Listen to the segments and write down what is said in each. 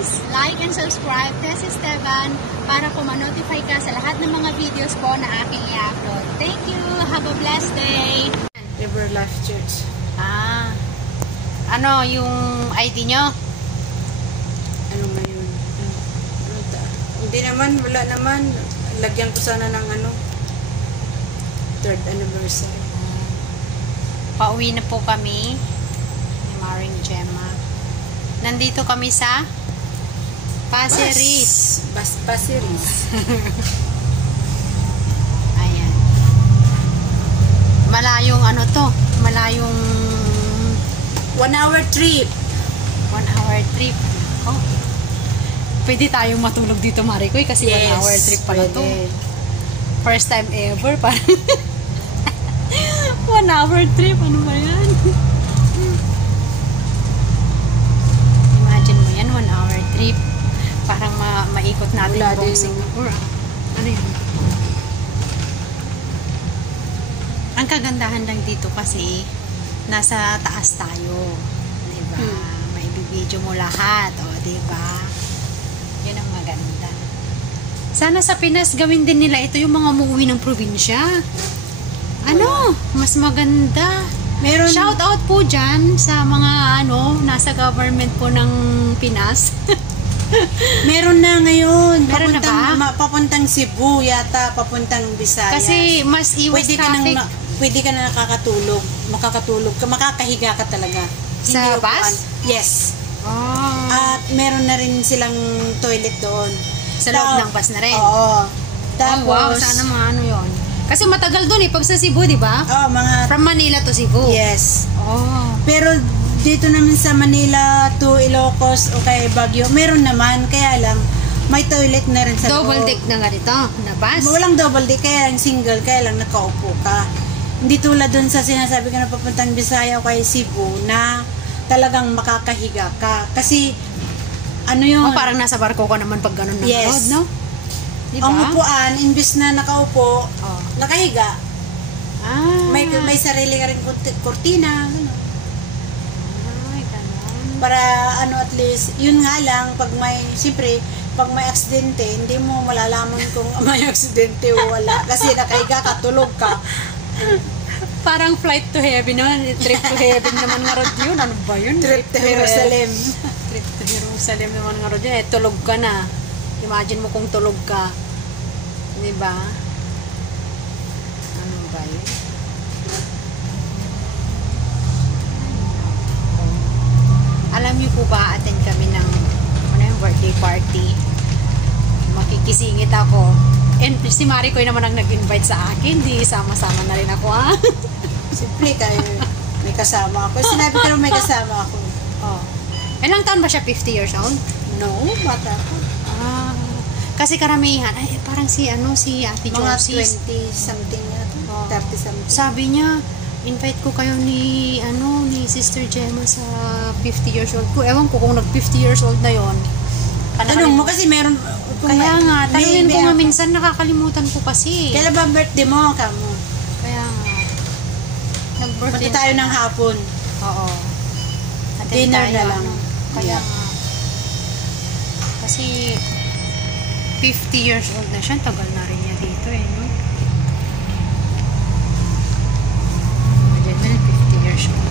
please like and subscribe Tess Esteban para po ma-notify ka sa lahat ng mga videos po na aking i-upload. Thank you! Have a blessed day! River Life Church. Ano yung ID nyo? Ano ngayon? Hindi naman, wala naman. Lagyan ko sana ng 3rd anniversary. Pauwi na po kami ni Maring Gemma. Nandito kami sa Pasir Ris. Pasir Ris. Ayan. Malayong malayong 1 hour trip. 1 hour trip. Oh. Pwede tayong matulog dito, Marikoy, kasi 1 hour trip pala to. First time ever. 1 hour trip. Ano ba yan? Imagine mo yan, 1 hour trip. Parang maikot natin buong Singapore. Ano yun? Ang kagandahan lang dito kasi nasa taas tayo. Diba? Maibibidyo mo lahat. O, diba? Yun ang maganda. Sana sa Pinas gawin din nila ito yung mga umuwi ng probinsya. Mas maganda. Shout out po dyan sa mga nasa government po ng Pinas. Meron na ngayon. Meron na ba? Papuntang Cebu yata, papuntang Visayas. Kasi mas iwas traffic. Pwede ka na makakatulog ka, makakahiga ka talaga. Sa bus? Yes. Oh. At meron na rin silang toilet doon. Sa loob ng bus na rin? Oo. Tapos, wow, sana mga yun. Kasi matagal doon pag sa Cebu, di ba? From Manila to Cebu. Yes. Oh. Pero dito naman sa Manila to Ilocos o kay Baguio, meron naman, kaya lang may toilet na rin sa double loob. deck na nga dito, na bus? Walang double deck, kaya lang single, kaya lang nakaupo ka. Hindi tulad dun sa sinasabi ko na papuntang Bisaya o kay Cebu na talagang makakahiga ka. Kasi, parang nasa barko ka naman pag ganun na road, no? Diba? Ang upuan, imbis na nakaupo, nakahiga. May sarili ka rin kurtina, gano'n. Ay, gano'n. Para at least, yun nga lang, pag may aksidente, hindi mo malalaman kung may aksidente o wala. Kasi nakahiga ka, tulog ka. Parang flight to heaven naman. Trip to heaven naman nga road yun. Ano ba yun? Trip to Jerusalem. Trip to Jerusalem naman nga road yun. Tulog ka na. Imagine mo kung tulog ka. Diba? Ano ba yun? Alam niyo po ba, attend kami ng birthday party. Makikisingit ako. And si Marikoy naman ang nag-invite sa akin. Di sama-sama na rin ako, ha? Siyempre kayo, may kasama ako. Sinabi ko naman may kasama ako. Ilang taon ba siya? 50 years old? No, bata ako. Kasi karamihan, parang si Ate Josie. Mga 20 something na. 30 something. Sabi niya, invite ko kayo ni Sister Gemma sa 50 years old ko. Ewan ko kung nag 50 years old na yon. Tanong mo kasi meron. Kaya nga, tanongin ko nga minsan, nakakalimutan ko kasi. Kailan ba birthday mo, kamo? Kaya nga. Punta tayo ng hapon. Oo. Dinner na lang. Kaya nga. Kasi 50 years old na siya. Tagal na rin niya dito no? Imagine 50 years old.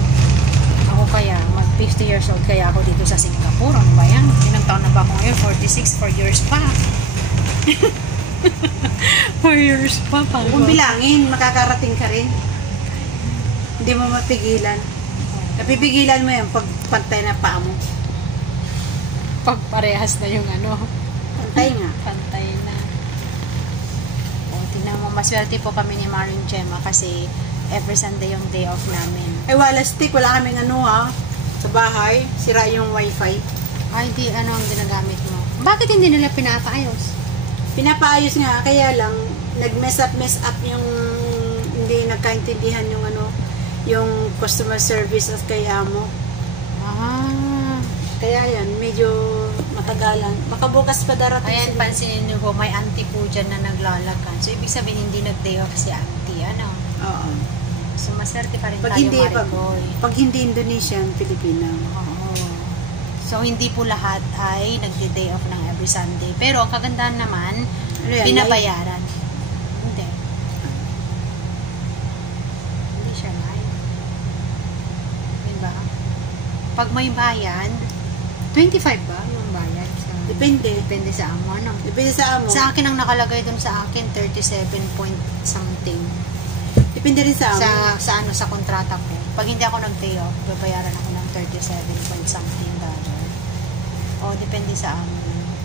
Ako kaya, mag 50 years old kaya ako dito sa Singapore. Ano ba yan? Ilang taon na ba ako ngayon? 46, 4 years pa. 4 years pa. Kung bilangin, makakarating ka rin. Hindi mo mapigilan. Napipigilan mo yan pag pantay na paa mo. Pag parehas na yung Pantay nga. Pantay na. Tingnan mo, maswerte po kami ni Maring Gemma kasi every Sunday yung day off namin. Wala stick, wala kaming sa bahay. Sira yung wifi. Ay, di, ang ginagamit mo? Bakit hindi nila pinapaayos? Pinapaayos nga, kaya lang, nag-mess up yung hindi nagkaintindihan yung yung customer service at kaya mo. Kaya yan, medyo matagalan. Baka bukas pa darating. Ayan, pansinin niyo po, may auntie po dyan na naglalakan. So, ibig sabihin, hindi nag-day off si auntie, Oo. So, maserte pa rin pag tayo, hindi, Maricoy. pag hindi Indonesian, Filipino. Oo. So, hindi po lahat ay nagde-day off ng every Sunday. Pero, ang kagandahan naman, Real binabayaran. Hindi. Hindi siya live. Diba? Pag may bayad, 25 ba yung bayad? Depende. Depende sa amo. Ano? Depende sa amo. Sa akin, ang nakalagay dun sa akin, 37 point something. Depende rin sa amo. Sa kontrata ko. Pag hindi ako nag-day off, babayaran ako ng 37 point something dollar. O, depende sa amo.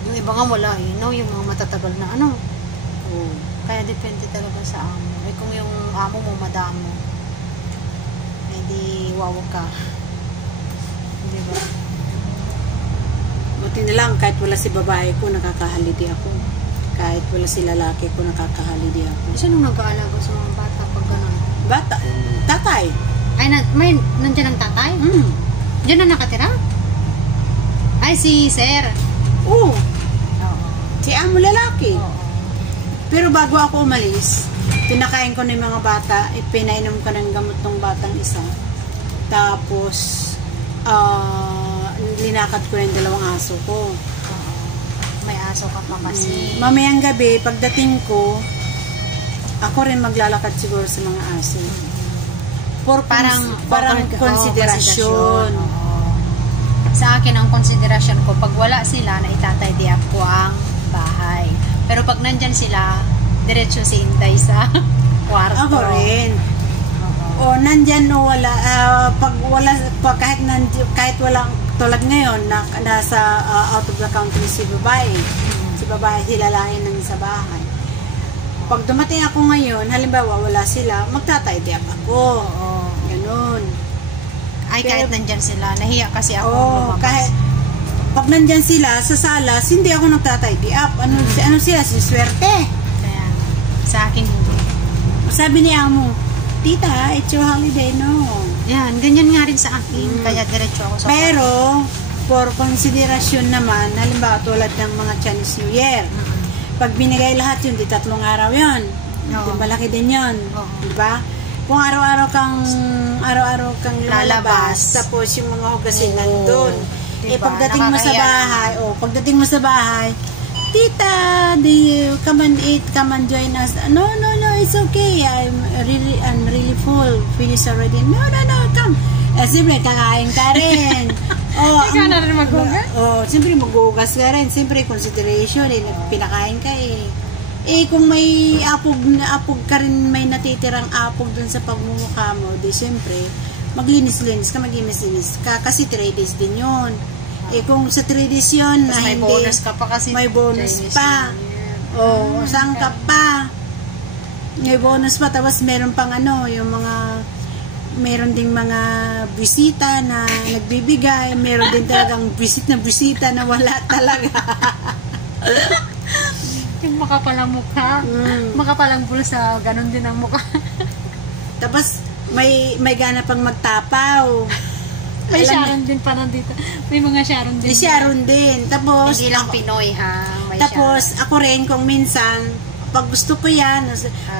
Yung iba nga wala eh, no? Yung mga matatagal na ano. Oo. Kaya depende talaga sa amo. Eh, kung yung amo mo madamo, eh di wawag ka. Di ba? Buti na lang, kahit wala si babae ko, nakakahalidi ako. Kahit wala si lalaki ko, nakakahalidi ako. Kasi nung nag-aalaga sa mga bata pag gano'n? Bata, tatay. Ay, nandiyan ang tatay? Mm. Diyan na nakatira? Ay, si Sir. Oo. Oo. Si amo lalaki. Oo. Pero bago ako umalis, pinakain ko ng mga bata, pinainom ko ng gamot ng batang isa. Tapos, linakad ko yung 2 aso ko. Oo. May aso ka pa kasi. Mamayang gabi, pagdating ko, ako rin maglalakad siguro sa mga aso. Parang konsiderasyon. Oo. Sa akin, ang konsiderasyon ko, pag wala sila, na itatidy up ko ang bahay. Pero pag nandyan sila, diretso si Inday sa kwarto. Ako rin. Oo. O nandyan o wala, kahit walang, tulad ngayon, nasa out of the country si babae. Si babae hilalain ng sa bahay. Pag dumating ako ngayon, halimbawa wala sila, magtatidy up ako. Oo. Ganun. Ay, Pero, kahit nandyan sila, nahiya kasi ako lumabas. kahit pag nandyan sila sa salas, hindi ako nagtatidy up. Ano sila? Swerte. Kaya, sa akin hindi. Sabi ni amo, tita, it's your holiday, no? Yan, ganyan nga rin sa akin. Kaya diretso ako sa Pero, for consideration naman, halimbawa tulad ng mga Chinese New Year, pag binigay lahat yun, di 3 araw yun. Oo. Di malaki din yun. Oo. Diba? Kung araw-araw kang lalabas, tapos yung mga hugasin Oo. nandun. Diba? Pagdating mo sa Nakakaya pagdating mo sa bahay, tita, do you come and eat, come and join us? No, it's okay. I'm really full. Finish already. No, come. Siyempre, kakain ka rin. Ikaw na rin maghugas? Siyempre, maghugas ka rin. Siyempre, consideration, pinakain ka eh. Kung may apog ka rin, may natitirang apog dun sa pagmumukha mo, di siyempre, maglinis-linis ka, maglinis-linis ka, kasi 3 days din yun. Kung sa 3 days yun, na may hindi, bonus ka pa kasi. may bonus Chinese pa. New Year. Saan ka pa? May bonus pa, tapos meron pang yung mga, meron ding mga bisita na nagbibigay, meron din talagang bisita na wala talaga. Yung makapalang mukha, makapalang bulsa, ganun din ang mukha. Tapos, may gana pang magtapaw. May Sharon din pa nandito. May mga Sharon din. May Sharon din. Tapos, hindi lang Pinoy ha. May tapos, ako rin, kung minsan, pag gusto ko yan,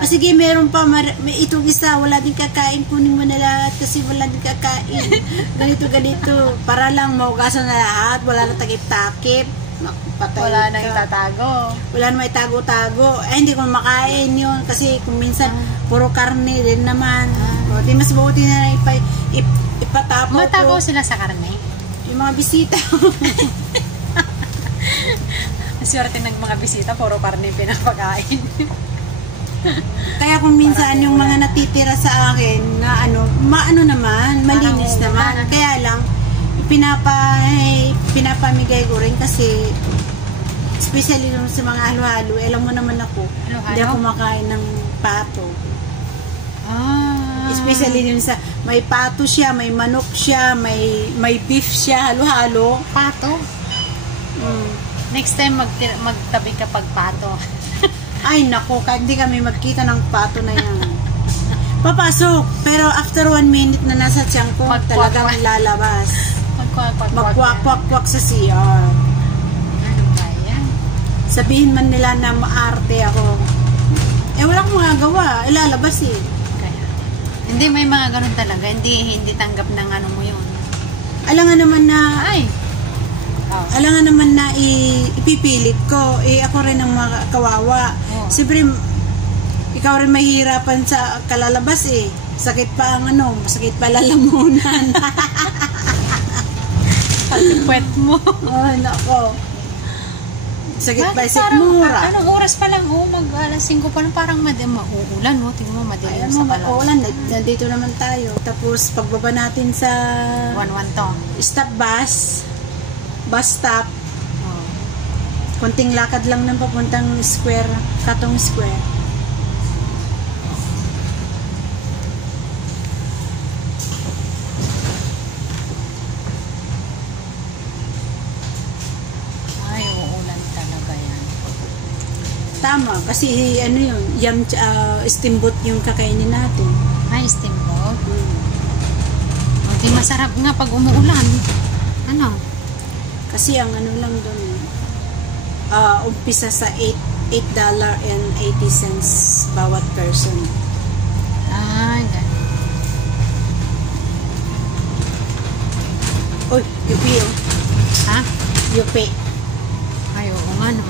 sige, meron pa, itong isa, wala din kakain, kunin mo na lahat, kasi wala din kakain. Ganito. Para lang maugasan na lahat, wala na takip-takip. Patay wala ka. nang itatago. Wala na may tago-tago. Hindi ko makain yun, kasi kung minsan, puro karne din naman. Di mas buti na ipatapo ko. Matago sila sa karne? Yung mga bisita. Swerte ng mga bisita, puro karne pinapakain. Kaya kung minsan yung mga natitira sa akin na maano naman, malinis naman. Kaya lang, pinapamigay ko rin kasi especially dun sa mga halo-halo, alam mo naman ako, hindi ako makain ng pato. Especially dun sa may pato siya, may manok siya, may beef siya, halo-halo. Pato? Next time magtabi ka pag pato. Ay nako, kahit hindi kami magkita ng pato na yan. Papasok, pero after 1 minute na nasa tiyan ko, talagang lalabas. Magkwak-kwak sa CR. Ano ba yan? Sabihin man nila na maarte ako. Wala akong magagawa. Ilalabas eh. Kaya. Hindi, may mga ganun talaga. Hindi tanggap ng ano mo yun. Alam nga naman na, Oh. Alangan naman na ipipilit ko. Ako rin ang kawawa. Oh. Siyempre, ikaw rin mahihirapan sa kalalabas eh. Sakit pa ang masakit pa lalamunan. Pagkwet mo. Oh, nako. Sakit pa isip Parang, mura. anong oras pa lang, mag-alas 5 pa lang, parang mauulan, no? Tingnan mo, madilim Ayan sa mo, kalas. maulan. Nandito naman tayo. Tapos, pagbaba natin sa 1-1 to. stop bus stop, Oh. konting lakad lang ng papuntang square, Katong Square. Ay, uulan talaga yan. Tama, kasi yun, steamboat yung kakainin natin. Ay, steamboat. Di masarap nga pag umuulan. Ano? Kasi ang lang doon, umpisa sa $8.80 bawat person. Ay, ganun. Uy, yupi oh. Ha? Yupi. Ay, oo nga, no.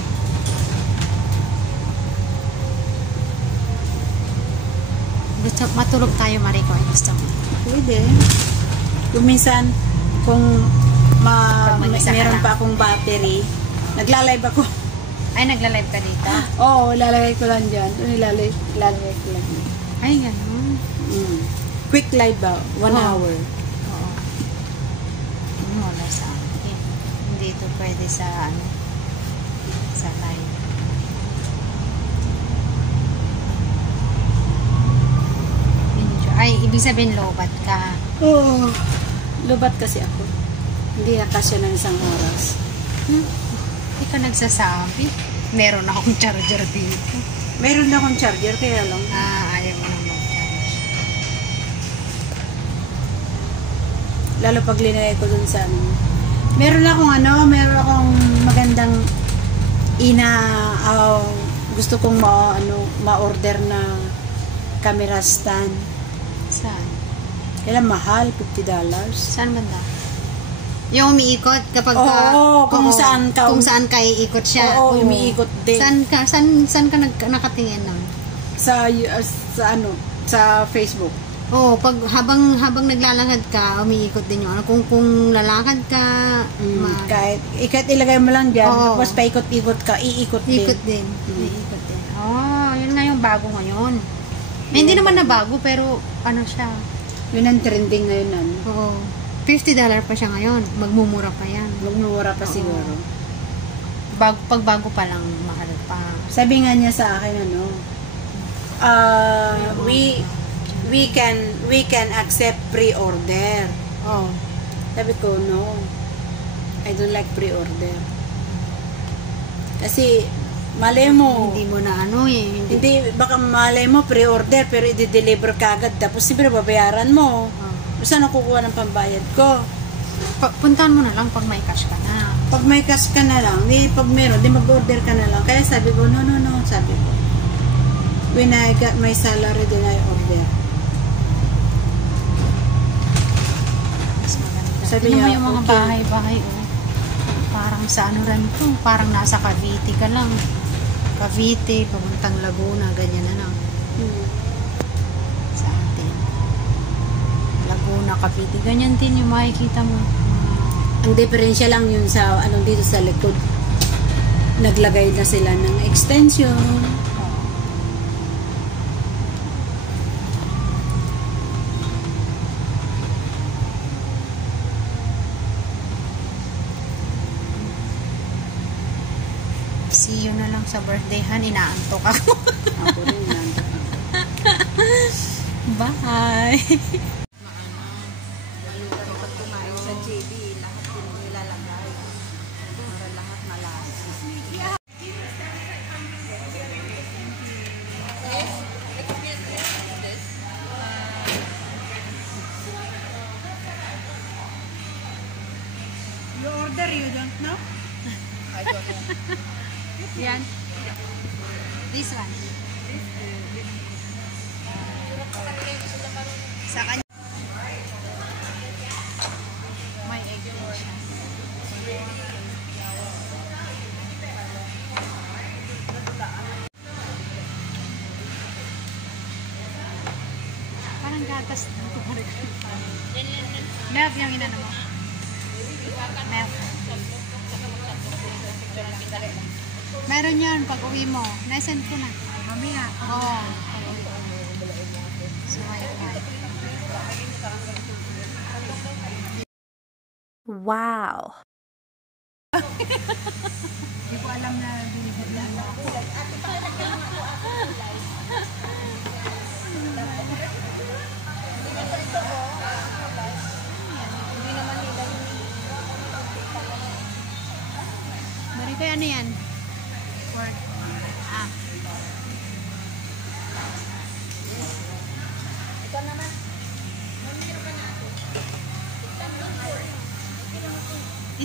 Gusto, matulog tayo, Mariko. Ay, gusto mo. Pwede. Kung minsan, kung mag-isa ka meron lang. pa akong battery, nagla-live ako. Ay, nagla-live ka dito? Oo, lalagay ko lang dyan. Lalagay ko lang. Ay, ganun. Quick live ba? 1 Oo. hour. Oo. Wala sa akin. Hindi ito pwede sa, sa live. Ay, ibig sabihin lobat ka. Oo. Lubat kasi ako. Hindi na kasya ng isang oras. Hindi ka nagsasabi. Meron akong charger dito. Meron na akong charger, kaya lang. Ayaw mo nang mag-charge. Lalo pag linagay ko dun sa meron akong magandang gusto kong ma-order na camera stand. Saan? Kailan mahal? $50. Saan banda? Yung umiikot kapag Oo, kung saan ka. Kung saan ka iikot siya. Oo, umiikot din. Saan ka nakatingin nun? Sa Facebook. Oo, habang naglalakad ka, umiikot din yung kung lalakad ka, Kahit ilagay mo lang dyan, Oo. tapos paikot-ikot ka, iikot din. Iikot din. Iikot din. Yun nga yung bago ngayon. Hindi naman na bago, pero siya. Yun ang trending ngayon. Oo. $50 pa siya ngayon. Magmumura pa yan. Magmura pa Oo. siguro. Pag bago pa lang, mahal pa. Sabi nga niya sa akin, we can accept pre-order. Oo. Sabi ko, no. I don't like pre-order. Kasi, malay mo, Hindi mo na hindi, baka malay mo pre-order, pero i-deliver ka agad. Tapos, siyempre, babayaran mo. Saan ako kukuha ng pambayad ko? Puntahan mo na lang pag may cash ka na. Pag may cash ka na lang, pag meron, mag-order ka na lang. Kaya sabi ko, no, sabi ko. When I got my salary, then I order. Mas maganda. Sabi Tingnan mo niya, yung mga okay. bahay-bahay, parang sa rin to. Parang nasa Cavite ka lang. Cavite, papuntang Laguna, ganyan na lang. Sa atin. Laguna, Cavite, ganyan din yung makikita mo. Ang diferensya lang yun sa, dito sa likod. Naglagay na sila ng extension. See you na lang sa birthdayhan, inaantok ako. Ako rin nandun. Bye! Kapag kumain sa JB, lahat yung nilalagay. Para lahat malasa. You order, you don't know? I don't know. Yan. This one. Sa kanya. May egg din siya. gatas dito pa rin. Melf yung inano mo. Melf. Meron yan pag uwi mo. Naisend ko na. Mamaya. Oo. So, ayun. Wow. Hindi ko alam na binibigyan mo ako. Marito, ano yan? Pork. Ah.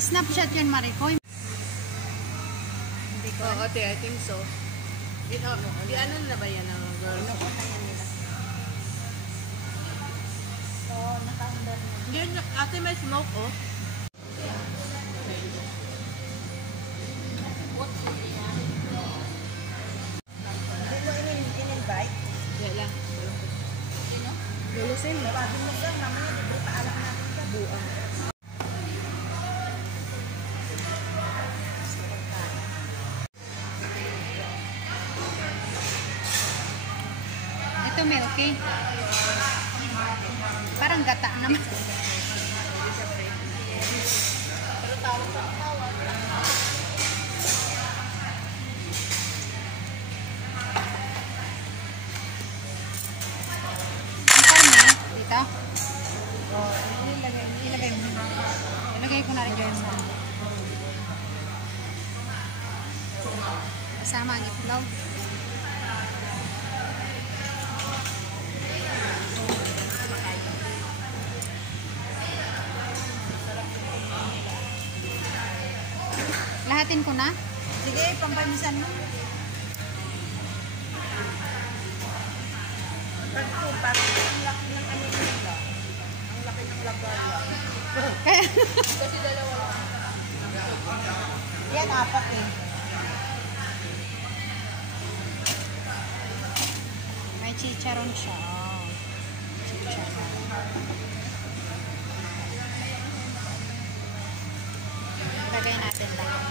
Snapchat yun, Marikoy. Hindi ko. Oo, I think so. Di ano na ba yan ang girl? Hindi, ate may smoke, oh. In-invite? Yan lang. Sino? Lulusin. Sabi mo sir, mamaya di ba paalam natin ka? Buang. Ito may okay. Parang gata naman. Pero tawag. Ang karne, dito. Oh, ilagay mo. Ilagay ko na rin dyan sa kasama ang itlog. Lahatin ko na. Sige, pampanisan mo. Parang ang laki ng ano nila. Ang laki ng lagaya. Kaya, Kasi dalawa lang. Yan, apat eh. may chicharon siya. Oh. Chicharon. Lagay natin lang.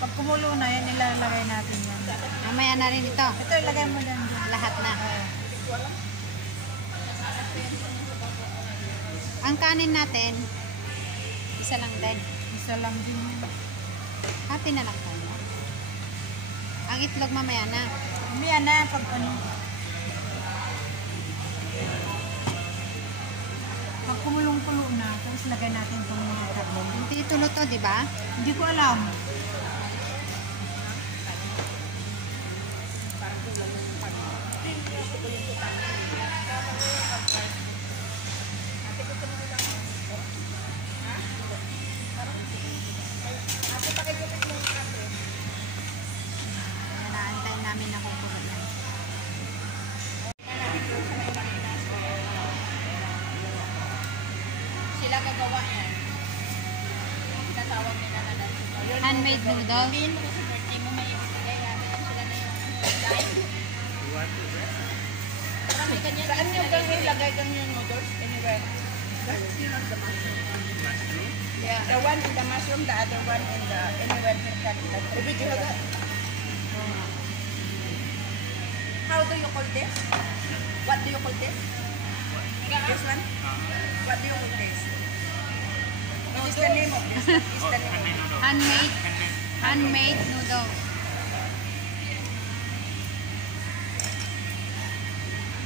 Pag kumulo na yan, ilalagay natin yan. Mamaya na rin ito. Ito, ilagay mo dyan. Lahat na. Ang kanin natin, isa lang din. Isa lang din yan. Hati na lang tayo. Ang itlog mamaya na. Mamaya na, pag ano. Pag kumulong-kulo na, tapos lagay natin itong mga karne. Hindi ito luto, di ba? Hindi ko alam. Naantay namin na kukulo yan. Sila gagawa yan. Tinatawag nila na dati. Handmade noodle. Sabihin mo sa birthday mo, may ibigay namin yan. Sila na yung live. Kami ganyan. Saan nyo kang ilagay ganyan noodles? Anywhere. Yeah. The one in the mushroom, the other one in the anywhere. How do you call this? What do you call this? This one? What do you call this? What is the name of this? What is the name of this? Handmade noodle.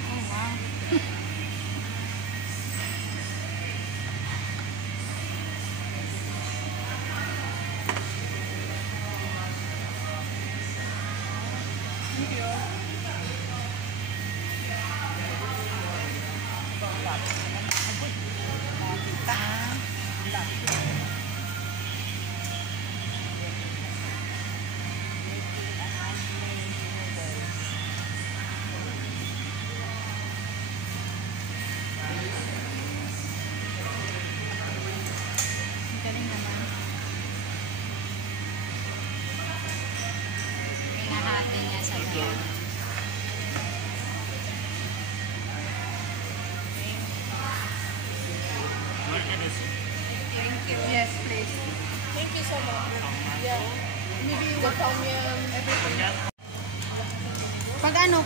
Oh, wow.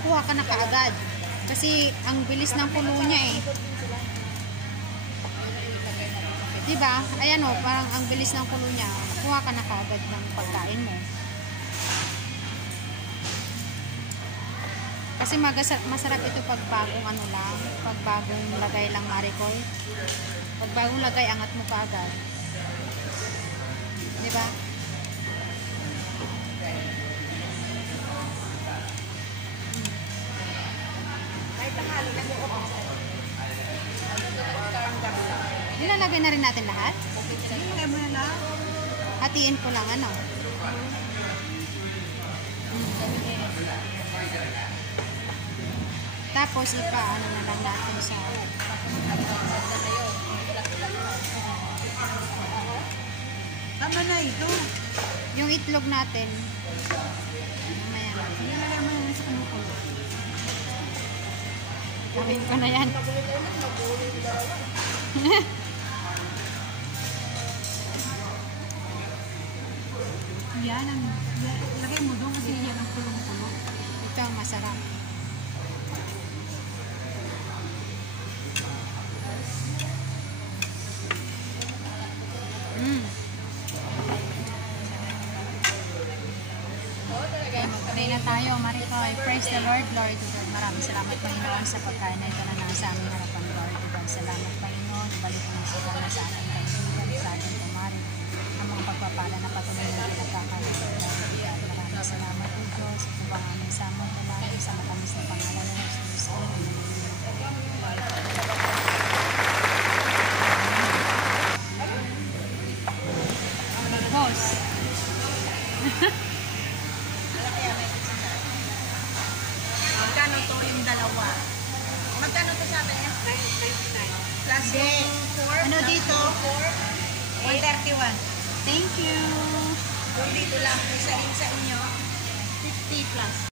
kuha ka na kaagad. Kasi ang bilis ng kulo niya eh. Diba? Ayan o, parang ang bilis ng kulo niya. Kuha ka na kaagad ng pagkain mo. Kasi masarap ito pag bagong ano lang, pag bagong lagay lang, Maricoy. Pag bagong lagay, angat mo kaagad. Diba? Nilalagay na rin natin lahat? Hatiin ko lang ano. Tapos ipa-ano na lang natin sa Tama na ito. yung itlog natin. Mamaya. Nilalagay mo na sa kumukulo. Gawin ko na yan. Yan ang lagay mo doon kasi yan ang kulong-kulo. Ito ang masarap. Okay, mag-pray na tayo, Maricoy. Praise the Lord, Lord God. Maraming salamat, Panginoon, sa pagkain na ito na nasa aming harapan, Lord God. Salamat, Panginoon. Balik mo sa sana sa ating kaibigan, sa ating kumari. Ang mga pagpapala na patuloy na pinagkakaroon, Lord God. Maraming salamat, O Diyos. Ito bang aming samong kumari sa matamis na pangalan ng Jesus. Boss. Magkano to yung dalawa? Magkano to sabi niya? 9.99. Plus yung 4? Ano dito? 131. Thank you. Kung dito lang, isa sa inyo. 50 plus.